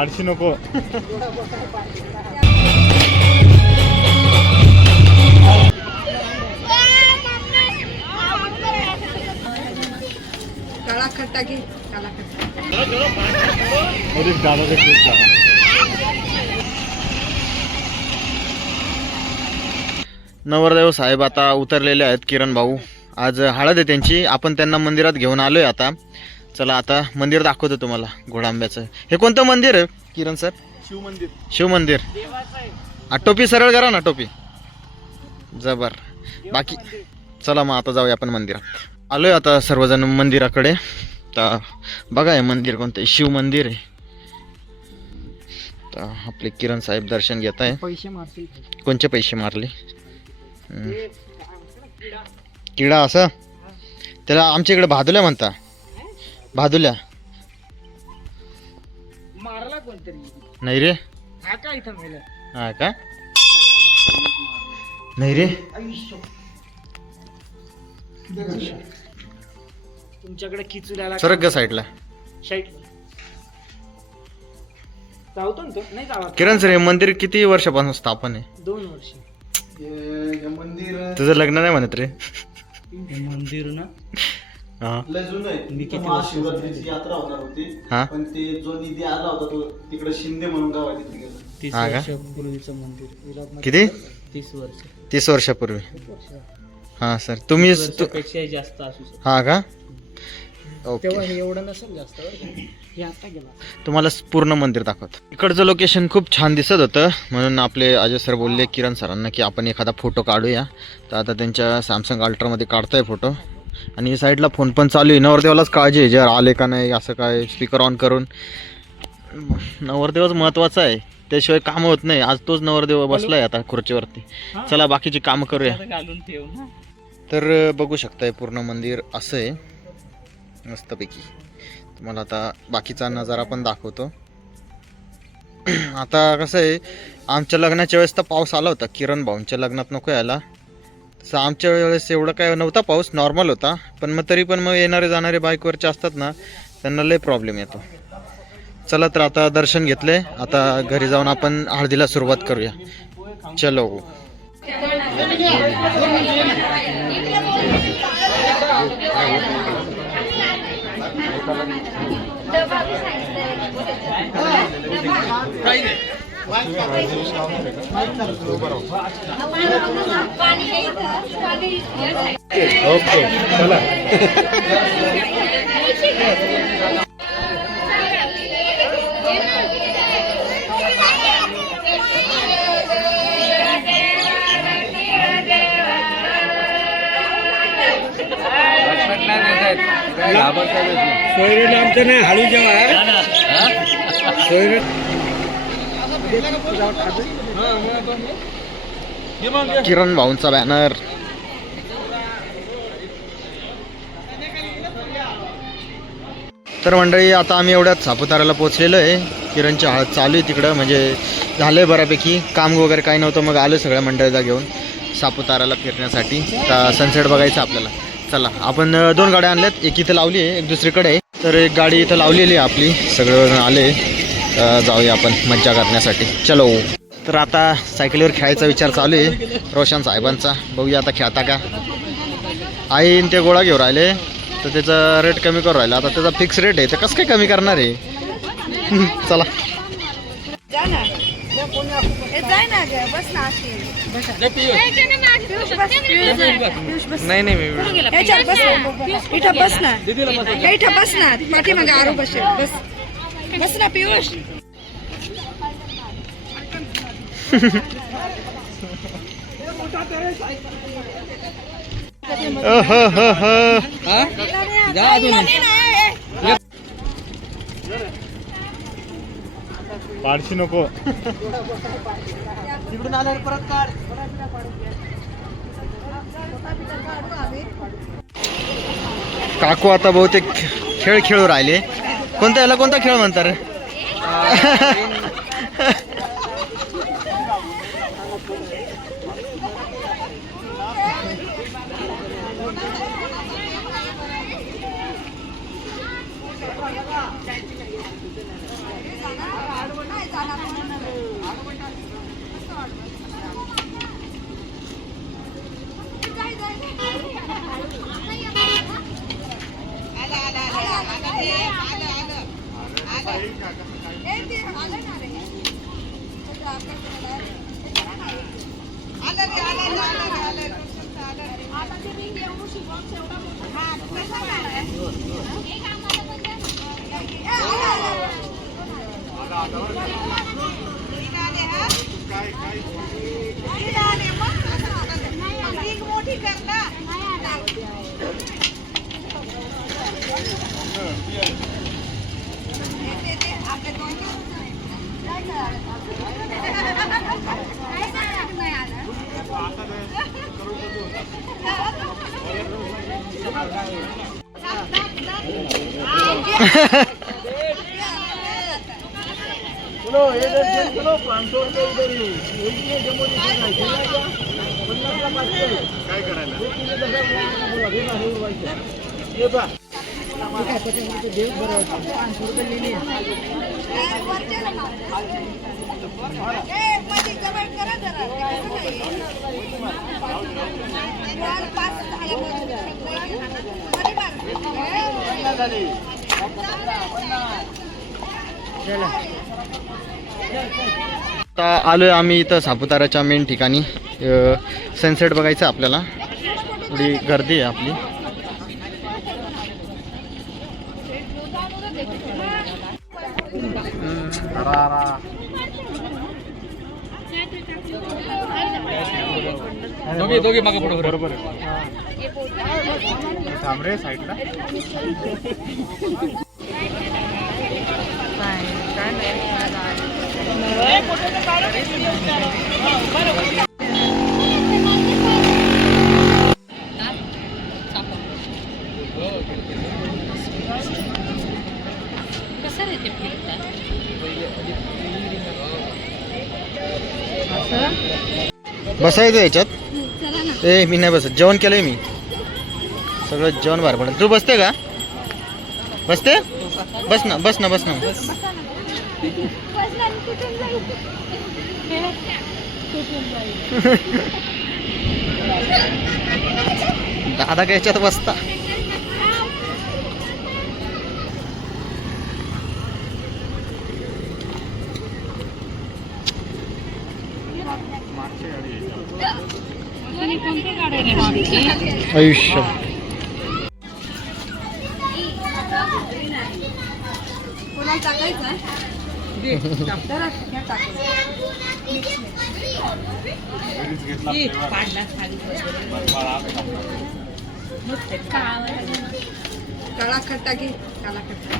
पारशी नको. काळा खट्टा घे, काळा खट्टा. नवरदेव साहेब आता उतरलेले आहेत. किरण भाऊ आज हळद आहे त्यांची. आपण त्यांना मंदिरात घेऊन आलोय आता. चला आता मंदिर दाखवतो तुम्हाला घोडांब्याचं. हे कोणतं मंदिर आहे किरण सर? शिव मंदिर. शिव मंदिर. टोपी सरळ करा ना, टोपी. जबर. बाकी चला मग आता जाऊया आपण मंदिरात. आलोय आता सर्वजण मंदिराकडे. तर बघा हे मंदिर कोणतं? शिव मंदिर आहे. तर आपले किरण साहेब दर्शन घेत आहे. पैसे मारतील. कोणचे पैसे मारले? किडा असं त्याला आमच्या इकडे भादुल्या म्हणता. भादुल्या मारला कोणतरी. नाही रे. हा का इथं मेलं? हा का? नाही रे. तुमच्याकडे किचुल्याला सरक ग साईडला. शाईट जाऊतो ना तो. नाही जावा. किरण सर हे मंदिर किती वर्षापासून स्थापन आहे? 2 वर्ष. मंदिर तुझं लग्न नाही म्हणत रे. मंदिर ना हा लय जुनं आहे. मी किती महाशिवरात्रीची यात्रा होणार होती. हा पण ते जो निधी आला होता तो तिकडे शिंदे म्हणून गाव आहे तिथे गेला. 30 हा का? वर्षापूर्वीचं मंदिर. किती? 30 वर्ष. 30 वर्षापूर्वी. हा सर तुम्ही पेक्षा जास्त असू शकतो. हा का? तेव्हा ओके. हे एवढं नसेल जास्त बरं का? हे आता गेला. तुम्हाला पूर्ण मंदिर दाखवतो. इकडचं लोकेशन खूप छान दिसत होतं म्हणून आपले अजय सर बोलले किरण सरांना की आपण एखादा फोटो काढूया. तर आता त्यांच्या सॅमसंग अल्ट्रामध्ये काढतोय फोटो. आणि साईडला फोन पण चालू आहे. नवरदेवालाच काळजी आहे जर आले का नाही असं काय स्पीकर ऑन करून. नवरदेवच महत्त्वाचा आहे, त्याशिवाय कामं होत नाही. आज तोच नवरदेव बसलाय आता खुर्चीवरती. चला बाकीची कामं करूया. घालून ठेव ना. तर बघू शकताय पूर्ण मंदिर असं आहे मस्तपैकी. तुम्हाला आता बाकीचा नजारा पण दाखवतो. आता कसं आहे आमच्या लग्नाच्या वेळेस तर पाऊस आला होता. किरण भाऊंच्या लग्नात नको यायला. तसं आमच्या वेळेस एवढं काय नव्हता पाऊस, नॉर्मल होता. पण मग तरी पण मग येणारे जाणारे बाईकवरचे असतात ना त्यांना लय प्रॉब्लेम येतो. चला तर आता दर्शन घेतले. आता घरी जाऊन आपण हळदीला सुरुवात करूया. चलो. ओके चला. सोयरे आमचं नाही हळू जेव्हा सोयरे किरण भाऊंचा बॅनर. तर मंडळी आता आम्ही एवढ्यात सापुताऱ्याला पोहोचलेलो आहे. किरणची हळद चालू आहे तिकडं, म्हणजे झालं आहे बऱ्यापैकी. काम वगैरे काही नव्हतं, मग आलो सगळ्या मंडळीला घेऊन सापुताऱ्याला फिरण्यासाठी. तर सनसेट बघायचं आपल्याला. चला आपण 2 गाड्या आणल्यात. एक इथं लावली आहे, एक दुसरीकडे आहे. तर एक गाडी इथं लावलेली आहे आपली. सगळं आले. जाऊया आपण मज्जा करण्यासाठी. चलो. तर आता सायकलीवर खेळायचा विचार चालू आहे रोशन साहेबांचा. बघूया आता खेळता का. आईन ते गोळा घेऊन राहिले तर त्याचा रेट कमी करू राहिला. आता त्याचा फिक्स रेट आहे तर कसं काय कमी करणार आहे. चला. नाही नाही मी इथं बस ना. इथं बस ना. पाठीमागे आरू बसेल. बस बस ना पियुष. पारशी नको. तिकडून आल्यावर परत काढ. काकू आता बहुतेक खेळ खेळू राहिले. कोणता याला कोणता खेळ म्हणतात रे? आता आलोय आम्ही इथं सापुताराच्या मेन ठिकाणी. सनसेट बघायचं आपल्याला. थोडी गर्दी आहे आपली. दोघे मागे पुढे बरोबर साईडला बसायचं याच्यात. ए मी नाही बसत. जेवण केलंय मी. सगळं जेवण बाहेर पडेल. तू बसते का? बसते? बस ना बस ना बस ना. दादा का याच्यात बसता. आयुष्य काळा खट्टा घे. काळा खट्टा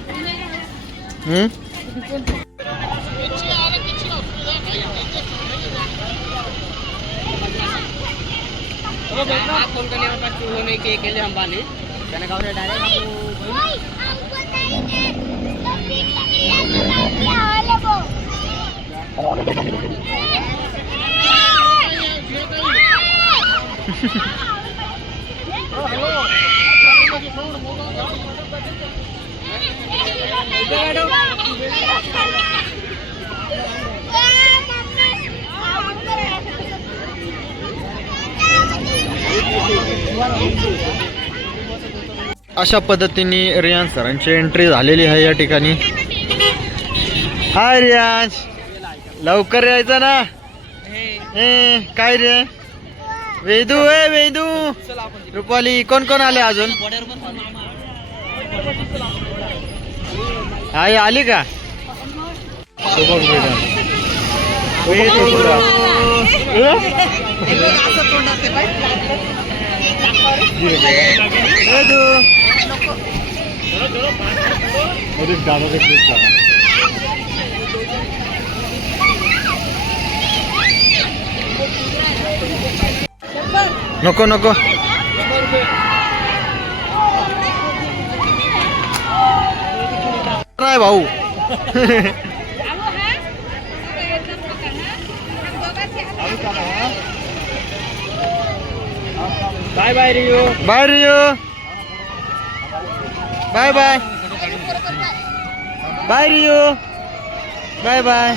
अशा पद्धतीने रियांश सरांची एंट्री झालेली आहे या ठिकाणी. हाय रियांश, लवकर यायचं ना. काय रे वेदू? वेदू, रुपाली, कोण कोण आले अजून? आई आली का? नको नको. नाही भाऊ. बाय बाय रियो. बाय रियो. Bye bye. बाय रियो. Bye bye.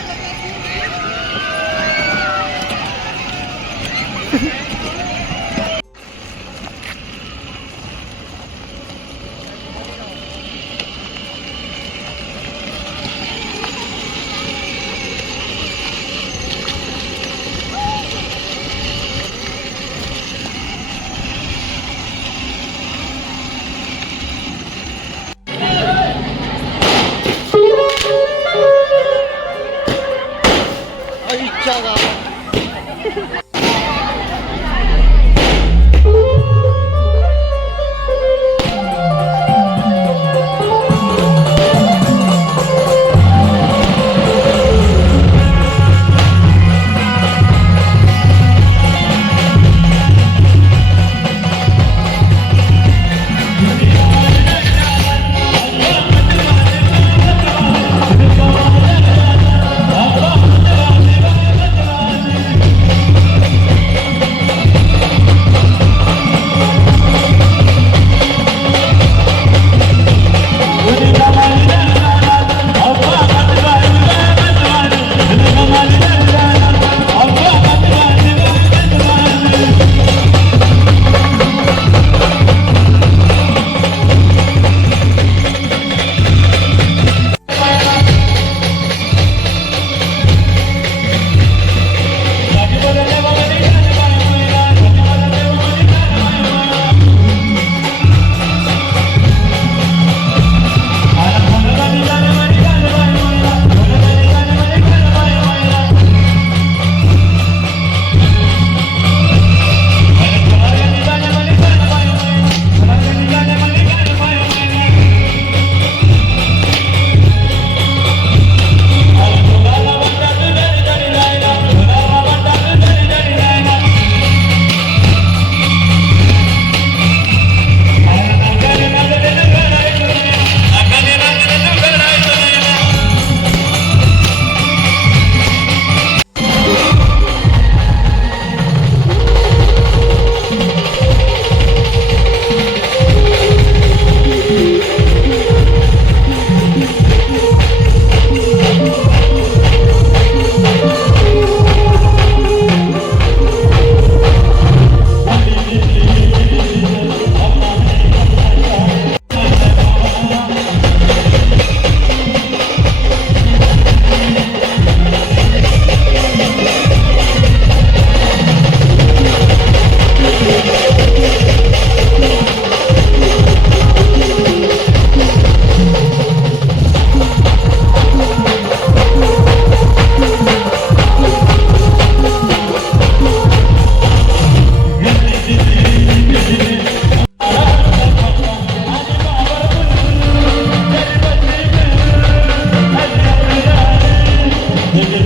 जय